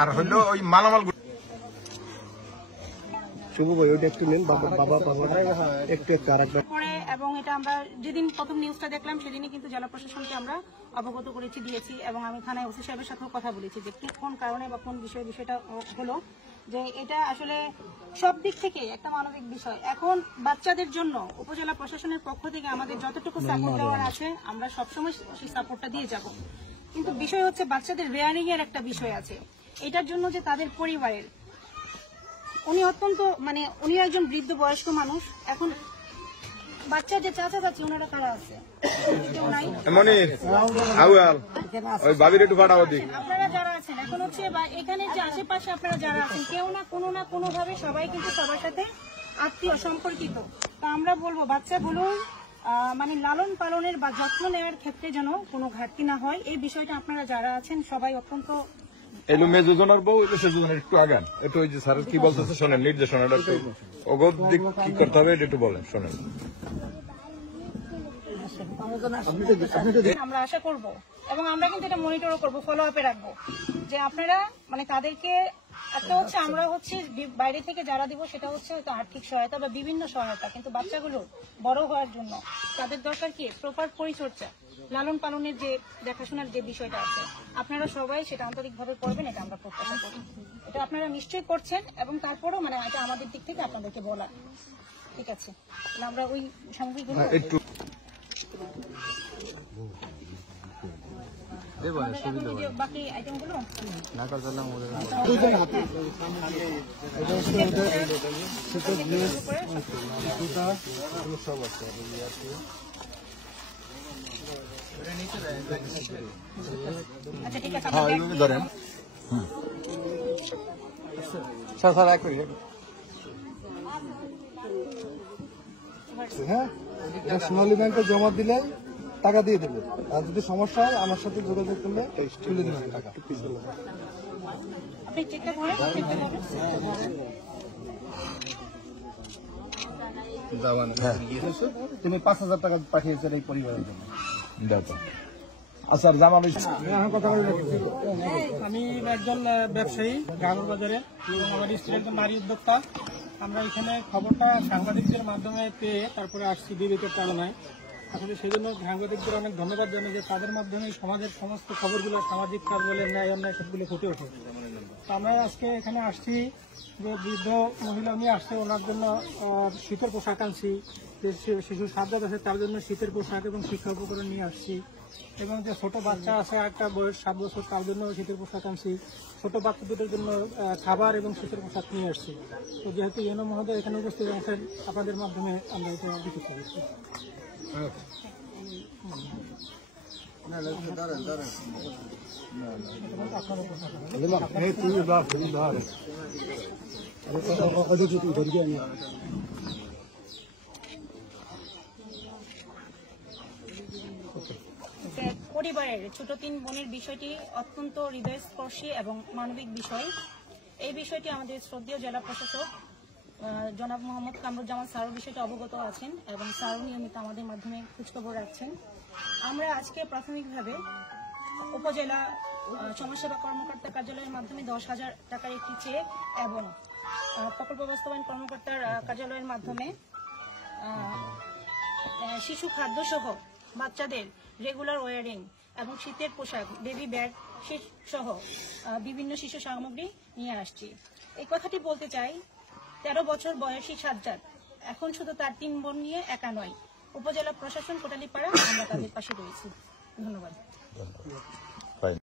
আর হইলো ওই মালামাল এবং এটা আমরা যেদিন প্রথম নিউজটা দেখলাম সেদিনই কিন্তু জেলা প্রশাসনকে আমরা অবগত করেছি দিয়েছি এবং আমি থানায় ওসি সাহেবের সাথেও কথা বলেছি যে কোন কারণে বা কোন বিষয়টা হলো, যে এটা আসলে সব দিক থেকে একটা মানবিক বিষয়। এখন বাচ্চাদের জন্য উপজেলা প্রশাসনের পক্ষ থেকে আমাদের যতটুকু সাপোর্ট দেওয়ার আছে আমরা সবসময় সেই সাপোর্টটা দিয়ে যাব, কিন্তু বিষয় হচ্ছে বাচ্চাদের রেয়ারিং এর একটা বিষয় আছে। এটার জন্য যে তাদের পরিবারের উনি অত্যন্ত উনি একজন বৃদ্ধ বয়স্ক মানুষ, এখন বাচ্চা যে চাচা চাচি ওনারা কারা আছে আপনারা যারা আছেন এখন হচ্ছে বা এখানে যে আশেপাশে আপনারা যারা আছেন কেউ না কোনো ভাবে সবাই কিন্তু সবার সাথে আত্মীয় সম্পর্কিত। তো আমরা বলবো বাচ্চাগুলো লালন পালনের বা যত্ন নেওয়ার ক্ষেত্রে যেন কোনো ঘাটতি না হয়, এই বিষয়টা আপনারা যারা আছেন সবাই অত্যন্ত এলো মেজোজনের বউ এলো সেজনের একটু আগান একটু ওই যে স্যার কি বলতেছে শোনেন, নির্দেশনাটা একটু অগত দিক কি করতে হবে এটা একটু বলেন শোনেন। আমরা আশা করব এবং আমরা কিন্তু এটা মনিটরও করবো, ফলো আপে রাখবো যে আপনারা তাদেরকে একটা হচ্ছে আমরা হচ্ছে বাইরে থেকে যারা দিব সেটা হচ্ছে হয়তো আর্থিক সহায়তা বা বিভিন্ন সহায়তা, কিন্তু বাচ্চাগুলো বড় হওয়ার জন্য তাদের দরকার কি প্রপার পরিচর্যা, লালন পালনের যে দেখাশোনার যে বিষয়টা আছে আপনারা সবাই সেটা আন্তরিকভাবে করবেন, এটা আমরা প্রত্যাশা করি। এটা আপনারা নিশ্চয়ই করছেন এবং তারপরেও এটা আমাদের দিক থেকে আপনাদেরকে বলা ঠিক আছে। আমরা ওই সামগ্রীগুলো বাকি আইটেমগুলো সব আছে আচ্ছা ঠিক আছে ধরেন সোনালী ব্যাংকে জমা দিলে টাকা দিয়ে দেবো, আর যদি সমস্যা হয় আমার সাথে যোগাযোগ করলে তুলে দেবেন টাকা। তুমি 5,000 টাকা পাঠিয়েছেন এই পরিবারের জন্য। আচ্ছা জামাল আমি একজন ব্যবসায়ী গ্রামের বাজারে এবং আমার স্ত্রী একজন নারী উদ্যোক্তা। আমরা এখানে খবরটা সাংবাদিকদের মাধ্যমে পেয়ে তারপরে আসছি বিবেকের তাড়নায়। আসলে সেই জন্য সাংবাদিকদের অনেক ধন্যবাদ জানাই যে তাদের মাধ্যমে সমাজের সমস্ত খবরগুলো সামাজিক কাজ বলে ন্যায় অন্যায় সবগুলো ফুটে ওঠে। তো আমরা আজকে এখানে আসছি যে বৃদ্ধ মহিলা উনি আসছে, ওনার জন্য শীতের পোশাক আনছি, যে শিশু সাজ্জাদ আছে তার জন্য শীতের পোশাক এবং শিক্ষা উপকরণ নিয়ে আসছি, এবং যে ছোট বাচ্চা আছে একটা বয়স 7 বছর তার জন্য শীতের পোশাক আনছি, ছোট বাচ্চা দুটোর জন্য খাবার এবং শীতের পোশাক নিয়ে আসছি। তো যেহেতু ইউনো মহোদয় এখানে উপস্থিত আছেন আপনাদের মাধ্যমে আমরা এটা দিতে পারছি। পরিবারের ছোট 3 বোনের বিষয়টি অত্যন্ত হৃদয়স্পর্শী এবং মানবিক বিষয়। এই বিষয়টি আমাদের শ্রদ্ধেয় জেলা প্রশাসক জনাব মোহাম্মদ কামরুজ্জামান স্যারও বিষয়টি অবগত আছেন এবং স্যারও নিয়মিত আমাদের মাধ্যমে খোঁজখবর রাখছেন। আমরা আজকে প্রাথমিকভাবে উপজেলা সমাজসেবা কর্মকর্তা কার্যালয়ের মাধ্যমে 10,000 টাকার একটি চেক এবং প্রকল্প বাস্তবায়ন কর্মকর্তার কার্যালয়ের মাধ্যমে শিশু খাদ্য সহ বাচ্চাদের রেগুলার ওয়ারিং এবং শীতের পোশাক, বেবি ব্যাগ সহ বিভিন্ন শিশু সামগ্রী নিয়ে আসছি। এই কথাটি বলতে চাই 13 বছর বয়সী সাজ্জাদ এখন শুধু তার 3 বোন নিয়ে একা নয়, উপজেলা প্রশাসন কোটালীপাড়া আমরা তাদের পাশে রয়েছি। ধন্যবাদ।